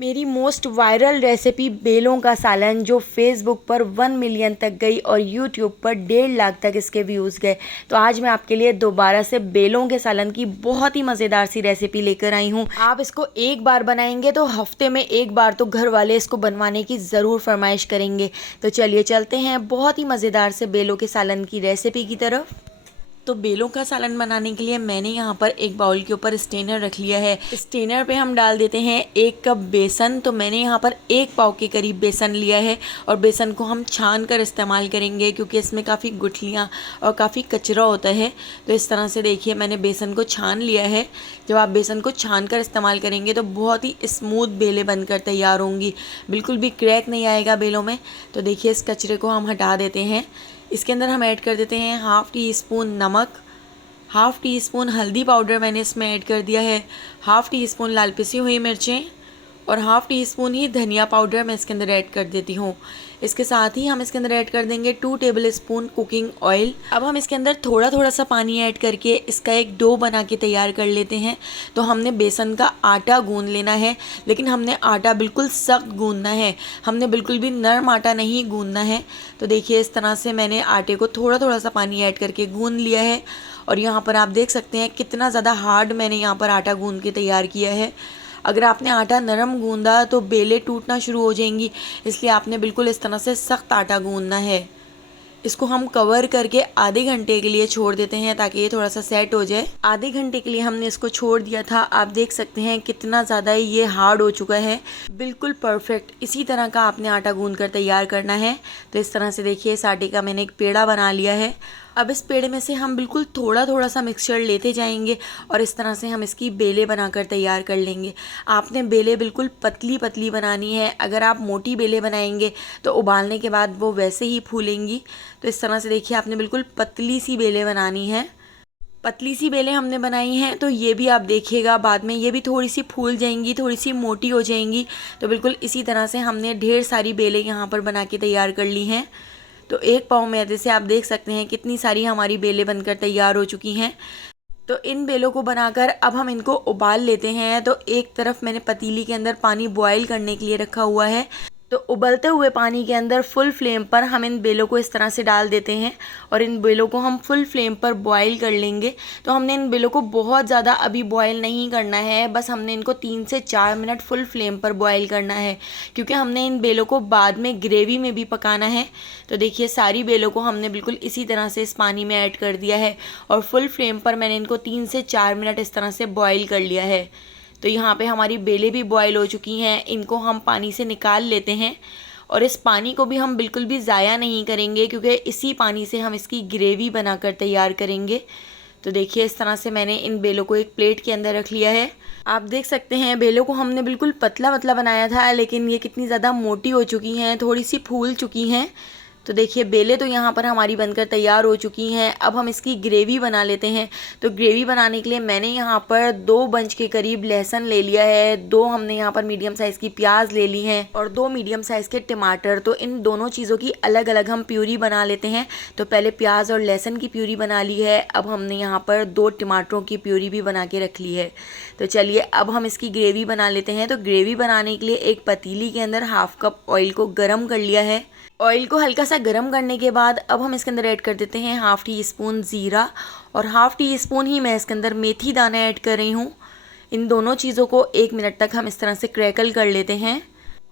मेरी most viral recipe बेलों का सालन जो फेसबुक पर 1 मिलियन तक गई और यूट्यूब पर 1.5 लाख तक इसके व्यूज़ गए। तो आज मैं आपके लिए दोबारा से बेलों के सालन की बहुत ही मज़ेदार सी रेसिपी लेकर आई हूँ। आप इसको एक बार बनाएंगे तो हफ्ते में एक बार तो घर वाले इसको बनवाने की ज़रूर फरमाइश करेंगे। तो चलिए चलते हैं बहुत ही मज़ेदार से बेलों के सालन की रेसिपी की तरफ। तो बेलों का सालन बनाने के लिए मैंने यहाँ पर एक बाउल के ऊपर स्ट्रेनर रख लिया है। स्ट्रेनर पे हम डाल देते हैं 1 कप बेसन। तो मैंने यहाँ पर 1 पाव के करीब बेसन लिया है और बेसन को हम छान कर इस्तेमाल करेंगे क्योंकि इसमें काफ़ी गुठलियाँ और काफ़ी कचरा होता है। तो इस तरह से देखिए मैंने बेसन को छान लिया है। जब आप बेसन को छान कर इस्तेमाल करेंगे तो बहुत ही स्मूथ बेलें बनकर तैयार होंगी, बिल्कुल भी क्रैक नहीं आएगा बेलों में। तो देखिए इस कचरे को हम हटा देते हैं। इसके अंदर हम ऐड कर देते हैं 1/2 टीस्पून नमक, 1/2 टीस्पून हल्दी पाउडर मैंने इसमें ऐड कर दिया है, 1/2 टीस्पून लाल पिसी हुई मिर्चें और 1/2 टीस्पून ही धनिया पाउडर मैं इसके अंदर ऐड कर देती हूँ। इसके साथ ही हम इसके अंदर ऐड कर देंगे 2 टेबलस्पून कुकिंग ऑयल। अब हम इसके अंदर थोड़ा थोड़ा सा पानी ऐड करके इसका एक डो बना के तैयार कर लेते हैं। तो हमने बेसन का आटा गूंद लेना है, लेकिन हमने आटा बिल्कुल सख्त गूंदना है, हमने बिल्कुल भी नरम आटा नहीं गूंदना है। तो देखिए इस तरह से मैंने आटे को थोड़ा थोड़ा सा पानी ऐड करके गूंद लिया है। और यहाँ पर आप देख सकते हैं कितना ज़्यादा हार्ड मैंने यहाँ पर आटा गूंद के तैयार किया है। अगर आपने आटा नरम गूंदा तो बेलें टूटना शुरू हो जाएंगी, इसलिए आपने बिल्कुल इस तरह से सख्त आटा गूंदना है। इसको हम कवर करके आधे घंटे के लिए छोड़ देते हैं ताकि ये थोड़ा सा सेट हो जाए। आधे घंटे के लिए हमने इसको छोड़ दिया था। आप देख सकते हैं कितना ज़्यादा ये हार्ड हो चुका है, बिल्कुल परफेक्ट। इसी तरह का आपने आटा गूंद कर तैयार करना है। तो इस तरह से देखिए इस आटे का मैंने एक पेड़ा बना लिया है। अब इस पेड़े में से हम बिल्कुल थोड़ा थोड़ा सा मिक्सचर लेते जाएंगे और इस तरह से हम इसकी बेलें बनाकर तैयार कर लेंगे। आपने बेलें बिल्कुल पतली पतली बनानी है। अगर आप मोटी बेलें बनाएंगे तो उबालने के बाद वो वैसे ही फूलेंगी। तो इस तरह से देखिए आपने बिल्कुल पतली सी बेलें बनानी है। पतली सी बेलें हमने बनाई हैं तो ये भी आप देखिएगा बाद में ये भी थोड़ी सी फूल जाएंगी, थोड़ी सी मोटी हो जाएंगी। तो बिल्कुल इसी तरह से हमने ढेर सारी बेलें यहाँ पर बना के तैयार कर ली हैं। तो 1 पाव मैदे से आप देख सकते हैं कितनी सारी हमारी बेलें बनकर तैयार हो चुकी हैं। तो इन बेलों को बनाकर अब हम इनको उबाल लेते हैं। तो एक तरफ मैंने पतीली के अंदर पानी बॉयल करने के लिए रखा हुआ है। तो उबलते हुए पानी के अंदर फुल फ्लेम पर हम इन बेलों को इस तरह से डाल देते हैं और इन बेलों को हम फुल फ्लेम पर बॉईल कर लेंगे। तो हमने इन बेलों को बहुत ज़्यादा अभी बॉईल नहीं करना है, बस हमने इनको 3 से 4 मिनट फुल फ्लेम पर बॉईल करना है क्योंकि हमने इन बेलों को बाद में ग्रेवी में भी पकाना है। तो देखिए सारी बेलों को हमने बिल्कुल इसी तरह से इस पानी में ऐड कर दिया है और फुल फ्लेम पर मैंने इनको 3 से 4 मिनट इस तरह से बॉईल कर लिया है। तो यहाँ पे हमारी बेलें भी बॉयल हो चुकी हैं। इनको हम पानी से निकाल लेते हैं और इस पानी को भी हम बिल्कुल भी ज़ाया नहीं करेंगे क्योंकि इसी पानी से हम इसकी ग्रेवी बनाकर तैयार करेंगे। तो देखिए इस तरह से मैंने इन बेलों को एक प्लेट के अंदर रख लिया है। आप देख सकते हैं बेलों को हमने बिल्कुल पतला पतला बनाया था, लेकिन ये कितनी ज़्यादा मोटी हो चुकी हैं, थोड़ी सी फूल चुकी हैं। तो देखिए बेलें तो यहाँ पर हमारी बनकर तैयार हो चुकी हैं। अब हम इसकी ग्रेवी बना लेते हैं। तो ग्रेवी बनाने के लिए मैंने यहाँ पर 2 बंच के करीब लहसुन ले लिया है, 2 हमने यहाँ पर मीडियम साइज़ की प्याज ले ली हैं और 2 मीडियम साइज़ के टमाटर। तो इन दोनों चीज़ों की अलग अलग हम प्यूरी बना लेते हैं। तो पहले प्याज और लहसुन की प्यूरी बना ली है। अब हमने यहाँ पर 2 टमाटरों की प्यूरी भी बना के रख ली है। तो चलिए अब हम इसकी ग्रेवी बना लेते हैं। तो ग्रेवी बनाने के लिए एक पतीली के अंदर 1/2 कप ऑयल को गर्म कर लिया है। ऑयल को हल्का सा गर्म करने के बाद अब हम इसके अंदर ऐड कर देते हैं 1/2 टीस्पून ज़ीरा और 1/2 टीस्पून ही मैं इसके अंदर मेथी दाना ऐड कर रही हूँ। इन दोनों चीज़ों को 1 मिनट तक हम इस तरह से क्रैकल कर लेते हैं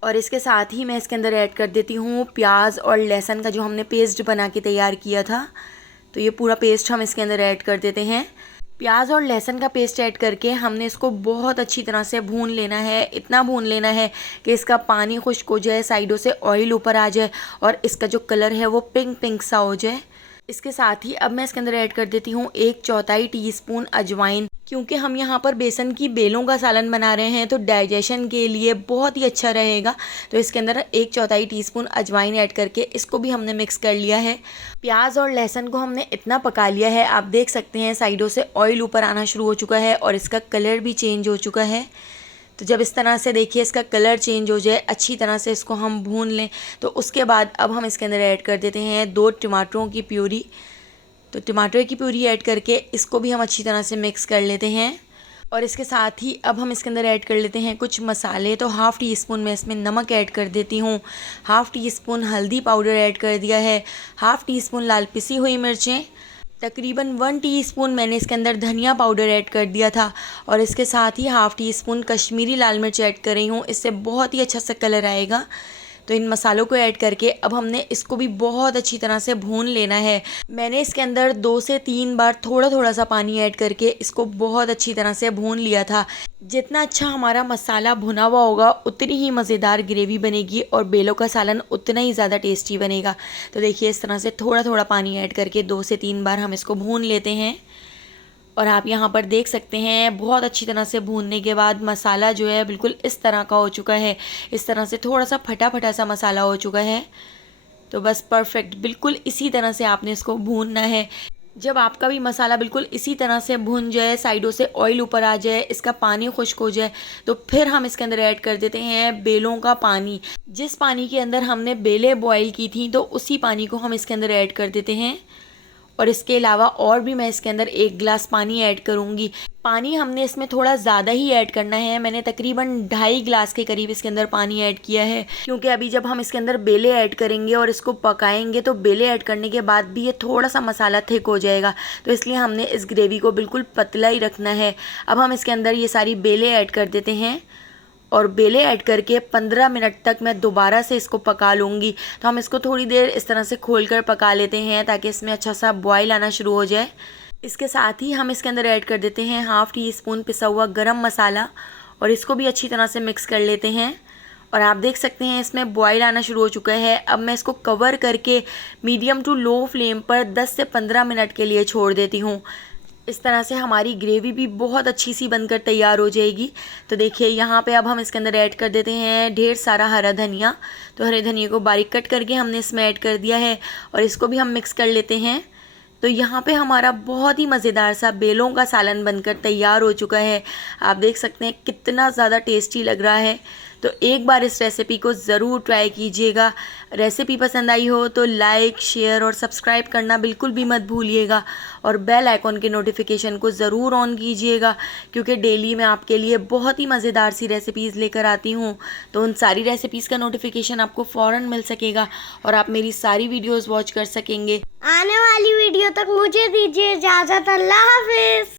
और इसके साथ ही मैं इसके अंदर ऐड कर देती हूँ प्याज और लहसुन का जो हमने पेस्ट बना के तैयार किया था। तो ये पूरा पेस्ट हम इसके अंदर ऐड कर देते हैं। प्याज और लहसुन का पेस्ट ऐड करके हमने इसको बहुत अच्छी तरह से भून लेना है। इतना भून लेना है कि इसका पानी खुश्क हो जाए, साइडों से ऑयल ऊपर आ जाए और इसका जो कलर है वो पिंक पिंक सा हो जाए। इसके साथ ही अब मैं इसके अंदर ऐड कर देती हूँ 1/4 टीस्पून अजवाइन। क्योंकि हम यहाँ पर बेसन की बेलों का सालन बना रहे हैं तो डाइजेशन के लिए बहुत ही अच्छा रहेगा। तो इसके अंदर 1/4 टीस्पून अजवाइन ऐड करके इसको भी हमने मिक्स कर लिया है। प्याज और लहसुन को हमने इतना पका लिया है, आप देख सकते हैं साइडों से ऑयल ऊपर आना शुरू हो चुका है और इसका कलर भी चेंज हो चुका है। तो जब इस तरह से देखिए इसका कलर चेंज हो जाए, अच्छी तरह से इसको हम भून लें, तो उसके बाद अब हम इसके अंदर ऐड कर देते हैं 2 टमाटरों की प्यूरी। तो टमाटर की प्यूरी ऐड करके इसको भी हम अच्छी तरह से मिक्स कर लेते हैं और इसके साथ ही अब हम इसके अंदर ऐड कर लेते हैं कुछ मसाले। तो हाफ़ टी स्पून मैं इसमें नमक ऐड कर देती हूँ, हाफ़ टी स्पून हल्दी पाउडर ऐड कर दिया है, हाफ़ टी स्पून लाल पिसी हुई मिर्चें, तकरीबन 1 टीस्पून मैंने इसके अंदर धनिया पाउडर ऐड कर दिया था और इसके साथ ही हाफ़ टी स्पून कश्मीरी लाल मिर्च ऐड कर रही हूँ। इससे बहुत ही अच्छा सा कलर आएगा। तो इन मसालों को ऐड करके अब हमने इसको भी बहुत अच्छी तरह से भून लेना है। मैंने इसके अंदर 2 से 3 बार थोड़ा थोड़ा सा पानी ऐड करके इसको बहुत अच्छी तरह से भून लिया था। जितना अच्छा हमारा मसाला भुना हुआ होगा उतनी ही मज़ेदार ग्रेवी बनेगी और बेलों का सालन उतना ही ज़्यादा टेस्टी बनेगा। तो देखिए इस तरह से थोड़ा थोड़ा पानी ऐड करके 2 से 3 बार हम इसको भून लेते हैं। और आप यहाँ पर देख सकते हैं बहुत अच्छी तरह से भूनने के बाद मसाला जो है बिल्कुल इस तरह का हो चुका है। इस तरह से थोड़ा सा फटा फटा सा मसाला हो चुका है। तो बस परफेक्ट, बिल्कुल इसी तरह से आपने इसको भूनना है। जब आपका भी मसाला बिल्कुल इसी तरह से भुन जाए, साइडों से ऑयल ऊपर आ जाए, इसका पानी खुश्क हो जाए, तो फिर हम इसके अंदर ऐड कर देते हैं बेलों का पानी। जिस पानी के अंदर हमने बेलें बॉईल की थी तो उसी पानी को हम इसके अंदर ऐड कर देते हैं। और इसके अलावा और भी मैं इसके अंदर 1 गिलास पानी ऐड करूँगी। पानी हमने इसमें थोड़ा ज़्यादा ही ऐड करना है। मैंने तकरीबन 2.5 गिलास के करीब इसके अंदर पानी ऐड किया है, क्योंकि अभी जब हम इसके अंदर बेले ऐड करेंगे और इसको पकाएंगे तो बेले ऐड करने के बाद भी ये थोड़ा सा मसाला थिक हो जाएगा। तो इसलिए हमने इस ग्रेवी को बिल्कुल पतला ही रखना है। अब हम इसके अंदर ये सारी बेले ऐड कर देते हैं और बेले ऐड करके 15 मिनट तक मैं दोबारा से इसको पका लूँगी। तो हम इसको थोड़ी देर इस तरह से खोलकर पका लेते हैं ताकि इसमें अच्छा सा बॉयल आना शुरू हो जाए। इसके साथ ही हम इसके अंदर ऐड कर देते हैं हाफ़ टी स्पून पिसा हुआ गरम मसाला और इसको भी अच्छी तरह से मिक्स कर लेते हैं। और आप देख सकते हैं इसमें बॉयल आना शुरू हो चुका है। अब मैं इसको कवर करके मीडियम टू लो फ्लेम पर 10 से 15 मिनट के लिए छोड़ देती हूँ। इस तरह से हमारी ग्रेवी भी बहुत अच्छी सी बनकर तैयार हो जाएगी। तो देखिए यहाँ पे अब हम इसके अंदर ऐड कर देते हैं ढेर सारा हरा धनिया। तो हरे धनिया को बारीक कट करके हमने इसमें ऐड कर दिया है और इसको भी हम मिक्स कर लेते हैं। तो यहाँ पे हमारा बहुत ही मज़ेदार सा बेलों का सालन बनकर तैयार हो चुका है। आप देख सकते हैं कितना ज़्यादा टेस्टी लग रहा है। तो एक बार इस रेसिपी को ज़रूर ट्राई कीजिएगा। रेसिपी पसंद आई हो तो लाइक, शेयर और सब्सक्राइब करना बिल्कुल भी मत भूलिएगा और बेल आइकॉन के नोटिफिकेशन को ज़रूर ऑन कीजिएगा, क्योंकि डेली मैं आपके लिए बहुत ही मज़ेदार सी रेसिपीज़ लेकर आती हूँ। तो उन सारी रेसिपीज़ का नोटिफिकेशन आपको फ़ौरन मिल सकेगा और आप मेरी सारी वीडियोज़ वॉच कर सकेंगे। आने वाली वीडियो तक मुझे दीजिए इजाज़त। अल्लाह हाफिज़।